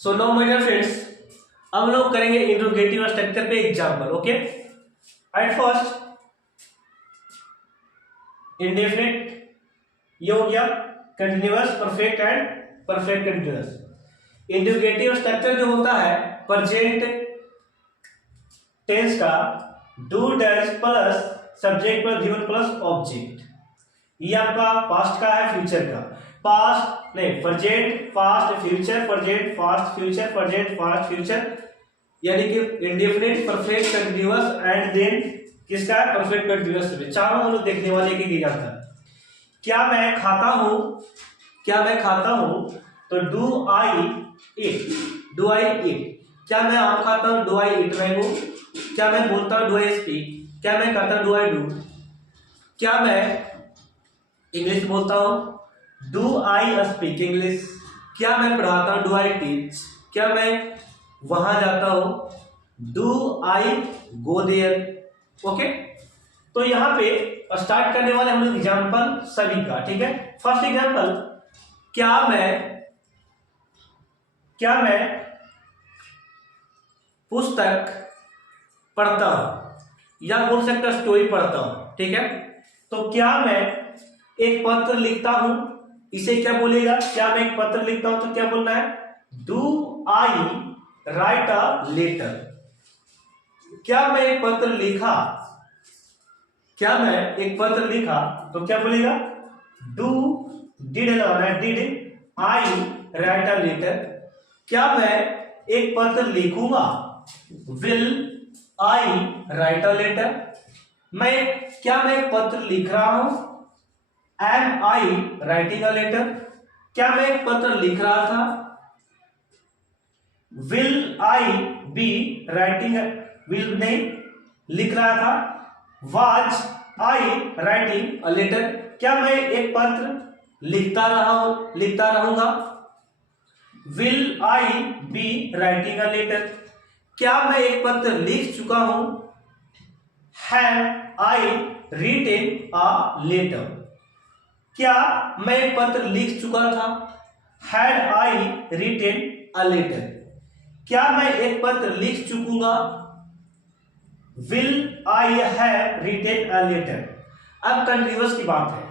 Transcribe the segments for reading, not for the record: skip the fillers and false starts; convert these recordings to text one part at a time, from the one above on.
So now my dear friends, अब हम लोग करेंगे इंट्रोगेटिव स्ट्रक्चर पे example. Okay, at first indefinite, ये हो गया continuous, perfect and perfect continuous. Interrogative structure जो होता है प्रेजेंट टेंस का do dash plus subject plus given plus object. ये आपका पास्ट का है, फ्यूचर का। पास्ट नहीं, present past future, present past future, present past future, यानी कि indefinite, perfect, continuous and then किसका है, परफेक्ट कंटीन्यूअस। चारों हम लोग देखने वाले एक ही जाता है। क्या मैं खाता हूं, क्या मैं खाता हूं, तो do I eat, do I ईट। क्या मैं आम खाता हूं, डू आई ईट मैंगो। क्या मैं बोलता हूं, डू आई स्पीक। क्या मैं करता हूं, डू आई डू। क्या मैं इंग्लिश बोलता हूं, डू आई स्पीक इंग्लिश। क्या मैं पढ़ाता हूं, डू आई टीच। क्या मैं वहां जाता हूं, do I go there. Okay, तो यहां पे स्टार्ट करने वाले हम लोग एग्जाम्पल सभी का, ठीक है। फर्स्ट एग्जाम्पल, क्या मैं पुस्तक पढ़ता हूं, या बोल सकता स्टोरी पढ़ता हूं, ठीक है। तो क्या मैं एक पत्र लिखता हूं, इसे क्या बोलेगा, क्या मैं एक पत्र लिखता हूं तो क्या बोलना है, do I write a letter. क्या मैं एक पत्र लिखा, क्या मैं एक पत्र लिखा तो क्या बोलेगा, डू डिड लगाना है, did I write a letter. क्या मैं एक पत्र लिखूंगा, will I write a letter. क्या मैं एक पत्र लिख रहा हूं, am I writing a letter. क्या मैं एक पत्र लिख रहा था, will I be writing, will नहीं लिख रहा था, was I writing a letter. क्या मैं एक पत्र लिखता रहूंगा, will I be writing a letter. क्या मैं एक पत्र लिख चुका हूं, have I written a letter. क्या मैं एक पत्र लिख चुका था, had I written a letter. क्या मैं एक पत्र लिख चुकूंगा, will I have written a letter. अब कंटीन्यूअस की बात है।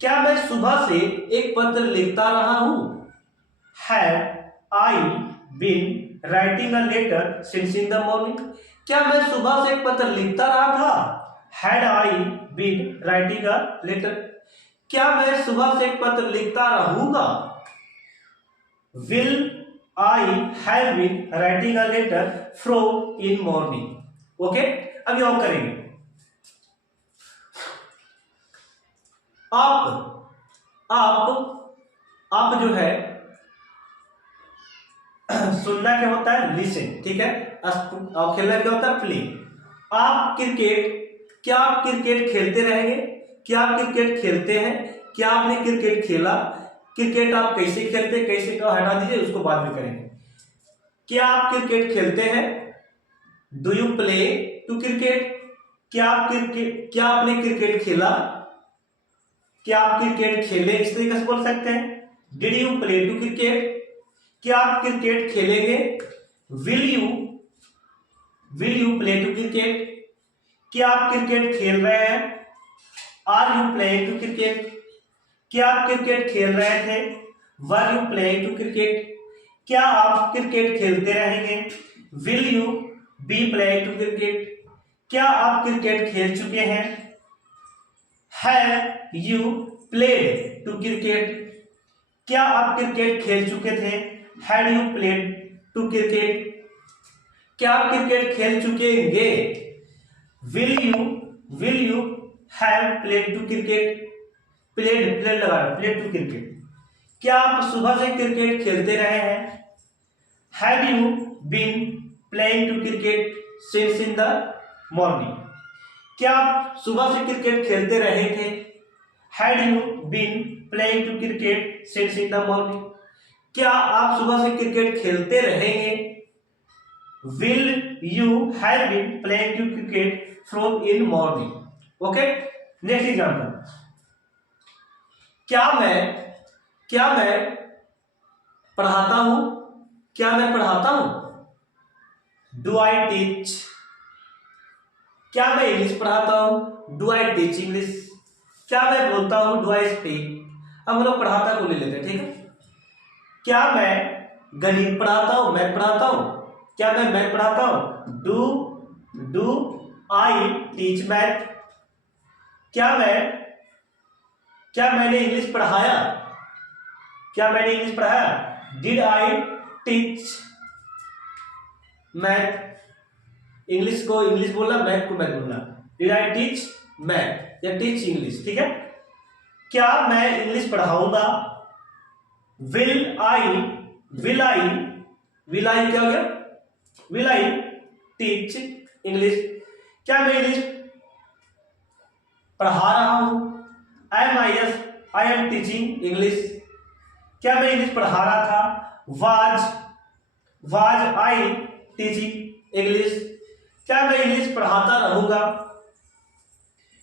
क्या मैं सुबह से एक पत्र लिखता रहा हूं, have I been writing a letter since in the morning. क्या मैं सुबह से एक पत्र लिखता रहा था, had I been writing a letter. क्या मैं सुबह से एक पत्र लिखता रहूंगा, will I have been writing a letter from in morning. Okay, अब ये और करेंगे। आप जो है सुनना क्या होता है, लिसन, ठीक है। और खेलना क्या होता है, प्ले। क्या आप क्रिकेट खेलते रहेंगे, क्या आप क्रिकेट खेलते हैं, क्या आपने क्रिकेट खेला, क्रिकेट आप कैसे खेलते, कैसे का हटा दीजिए, उसको बाद में करेंगे। क्या आप क्रिकेट खेलते हैं, do you play to cricket. क्या आपने क्रिकेट खेला, क्या आप क्रिकेट खेले, इस तरीके से बोल सकते हैं, did you play to cricket. क्या आप क्रिकेट खेलेंगे, will you play to cricket. क्या आप क्रिकेट खेल रहे हैं, are you playing to cricket. क्या आप क्रिकेट खेल रहे थे, were you playing to cricket. क्या आप क्रिकेट खेलते रहेंगे, will you be playing to cricket. क्या आप क्रिकेट खेल चुके हैं, have you played to cricket. क्या आप क्रिकेट खेल चुके थे, had you played to cricket. क्या आप क्रिकेट खेल चुकेंगे, will you have played to cricket. Played लगा, प्लेड टू क्रिकेट। क्या आप सुबह से क्रिकेट खेलते रहे हैं, have you been playing to cricket since in the morning. क्या आप सुबह से क्रिकेट खेलते रहे थे, had you been playing to cricket since in the morning. क्या आप सुबह से क्रिकेट खेलते रहेंगे, will you have been playing to cricket from in morning. Okay, next example, क्या मैं पढ़ाता हूं, क्या मैं पढ़ाता हूं? Do I teach? क्या मैं इंग्लिश पढ़ाता हूं? Do I teach English? क्या मैं बोलता हूं? Do I speak? अब हम लोग पढ़ाता को ले लेते हैं, ठीक है। क्या मैं गणित पढ़ाता हूं? मैथ पढ़ाता हूं? क्या मैं मैथ पढ़ाता हूं? Do I teach math? क्या मैंने इंग्लिश पढ़ाया? क्या मैंने इंग्लिश पढ़ाया? Did I teach math? English को इंग्लिश बोलना, मैथ को मैथ बोलना। डिड आई टीच मैथ या टीच इंग्लिश, ठीक है। क्या मैं इंग्लिश पढ़ाऊंगा? विल आई क्या हो गया? Will I teach English? क्या मैं इंग्लिश पढ़ा रहा हूं? I am teaching English? क्या मैं इंग्लिश पढ़ा रहा था? Was I teaching English? क्या मैं इंग्लिश पढ़ाता रहूंगा?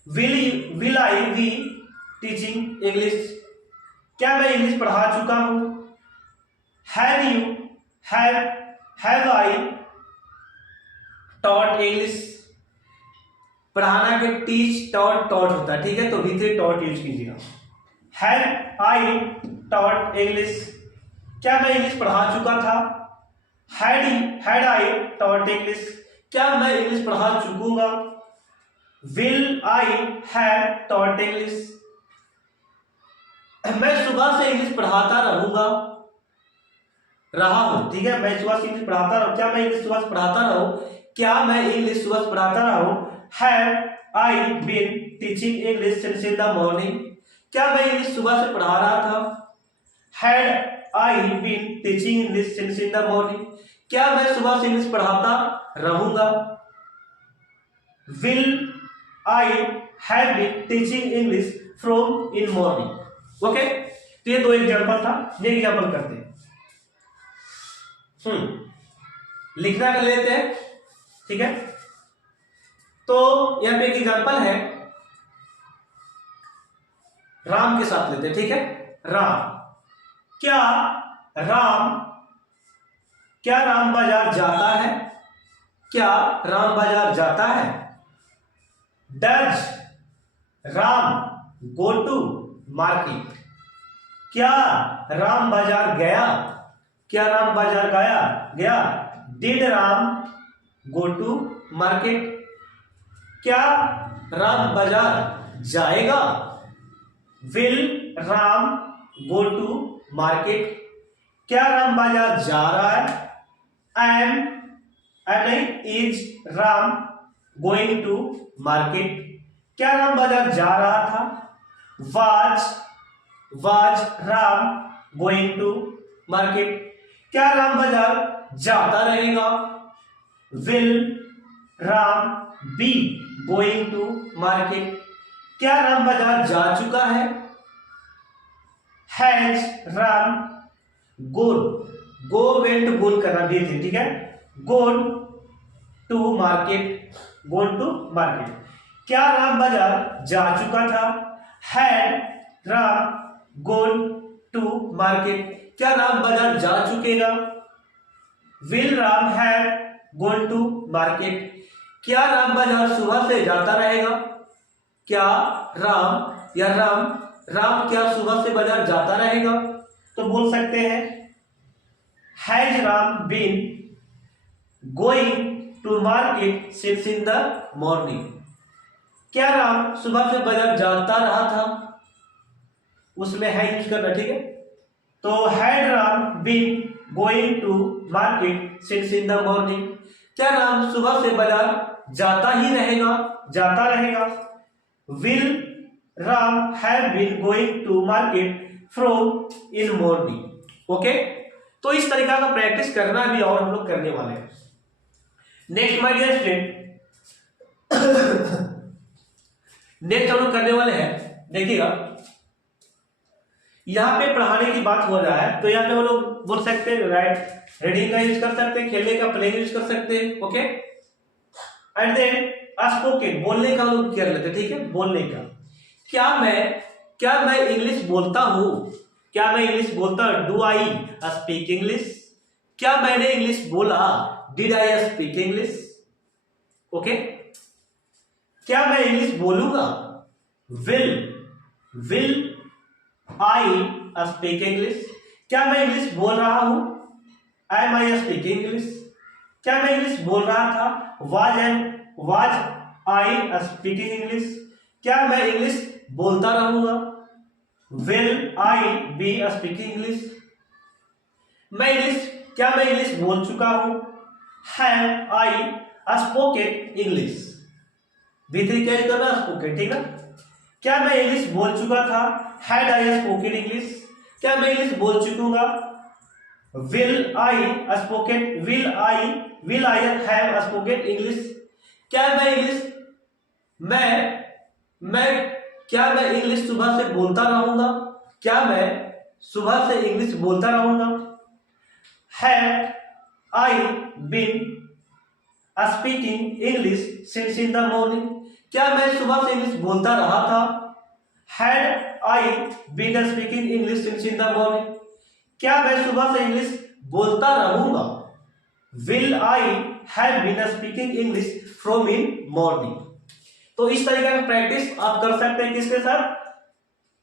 Will I be teaching English? क्या मैं इंग्लिश पढ़ा चुका हूं? Have I taught English? पढ़ाना के टीच टॉट होता है, ठीक है, तो भीतर टॉट यूज कीजिएगा। Have I taught English? क्या मैं इंग्लिश पढ़ा चुका था? Had I taught English? क्या मैं इंग्लिश पढ़ा चुकूंगा? Will I have taught English? मैं सुबह से इंग्लिश पढ़ाता रहा हूं, ठीक है, मैं सुबह से इंग्लिश पढ़ाता रहा। क्या मैं इंग्लिश सुबह से पढ़ाता रहा हूं? क्या मैं इंग्लिश सुबह से पढ़ाता रहा हूं? Have I been teaching English since in the morning? क्या मैं इंग्लिश सुबह से पढ़ा रहा था? Had I been teaching English since in the morning? क्या मैं सुबह से इंग्लिश पढ़ाता रहूंगा? Will I have been teaching English from in morning? Okay, तो ये दो एग्जांपल था। ये एग्जांपल करते हैं। लिखना कर लेते हैं, ठीक है। तो यहां पे एक एग्जांपल है, राम के साथ लेते हैं, ठीक है। राम, क्या राम बाजार जाता है? क्या राम बाजार जाता है? Does Ram go to market? क्या राम बाजार गया? क्या राम बाजार गया? Did Ram go to market? क्या राम बाजार जाएगा? Will Ram go to market? क्या राम बाजार जा रहा है? Is Ram going to market? क्या राम बाजार जा रहा था? Was Ram going to market? क्या राम बाजार जाता रहेगा? Will Ram be going to market? क्या राम बाजार जा चुका है? Has Ram go went gone करना भी थे, ठीक है। Gone to market? क्या राम बाजार जा चुका था? Had Ram gone to market? क्या राम बाजार जा चुकेगा? Will Ram have gone to market? क्या राम बाजार सुबह से जाता रहेगा? क्या राम क्या सुबह से बाजार जाता रहेगा? तो बोल सकते हैं has Ram been going to market since in the morning? क्या राम सुबह से बाजार जाता रहा था? उसमें है यूज करना, ठीक है। तो had Ram been going to market since in the morning? क्या राम सुबह से बाजार जाता रहेगा? Will Ram have been going to market from in morning? Okay, तो इस तरीका का प्रैक्टिस करना भी और हम लोग करने वाले हैं। Next my dear student, next हम लोग करने वाले हैं, देखिएगा यहां पे पढ़ाने की बात हो रहा है, तो यहां पे हम लोग बोल सकते हैं राइट रीडिंग का यूज कर सकते हैं, खेलने का प्लेइंग यूज कर सकते हैं। ओके, एंड देन स्पोकन बोलने का हम लोग कर लेते हैं, ठीक है। बोलने का क्या मैं इंग्लिश बोलता हूं? Do I speak English? क्या मैंने इंग्लिश बोला? Did I speak English? Okay, क्या मैं इंग्लिश बोलूंगा? Will I speak English? क्या मैं इंग्लिश बोल रहा हूं? Am I speaking English? क्या मैं इंग्लिश बोल रहा था? Was I speaking English? क्या मैं इंग्लिश बोलता रहूंगा? Will I be speaking English? क्या मैं इंग्लिश बोल चुका हूं? Have I spoken English? V3 क्या करना? स्पोकन, ठीक है। क्या मैं इंग्लिश बोल चुका था? Had I spoken English? क्या मैं इंग्लिश बोल चुकूंगा? Will I have spoken English? क्या मैं इंग्लिश क्या मैं इंग्लिश सुबह से बोलता रहूंगा? क्या मैं सुबह से इंग्लिश बोलता रहूंगा? Have I been speaking English since in the morning? क्या मैं सुबह से इंग्लिश बोलता रहा था? Had I been speaking English since in the morning? क्या मैं सुबह से इंग्लिश बोलता रहूंगा? Will I have been speaking English from in morning? तो इस तरीके का प्रैक्टिस आप कर सकते हैं किसके साथ?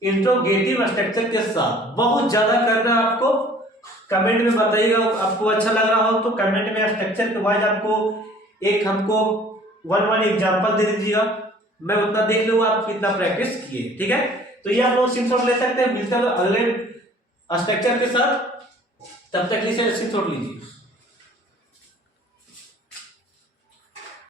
इंट्रोगेटिव स्ट्रक्चर के साथ। बहुत ज्यादा करना है आपको। कमेंट में बताइएगा, आपको अच्छा लग रहा हो तो कमेंट में स्ट्रक्चर के वाइज आपको हमको वन एग्जांपल दे दीजिएगा, मैं उतना देख लूंगा आप कितना प्रैक्टिस किए, ठीक है। तो ये आप लोग स्क्रीनशॉट ले सकते हैं। मिलते हैं अगले स्ट्रक्चर के साथ, तब तक इसे स्क्रीनशॉट लीजिए।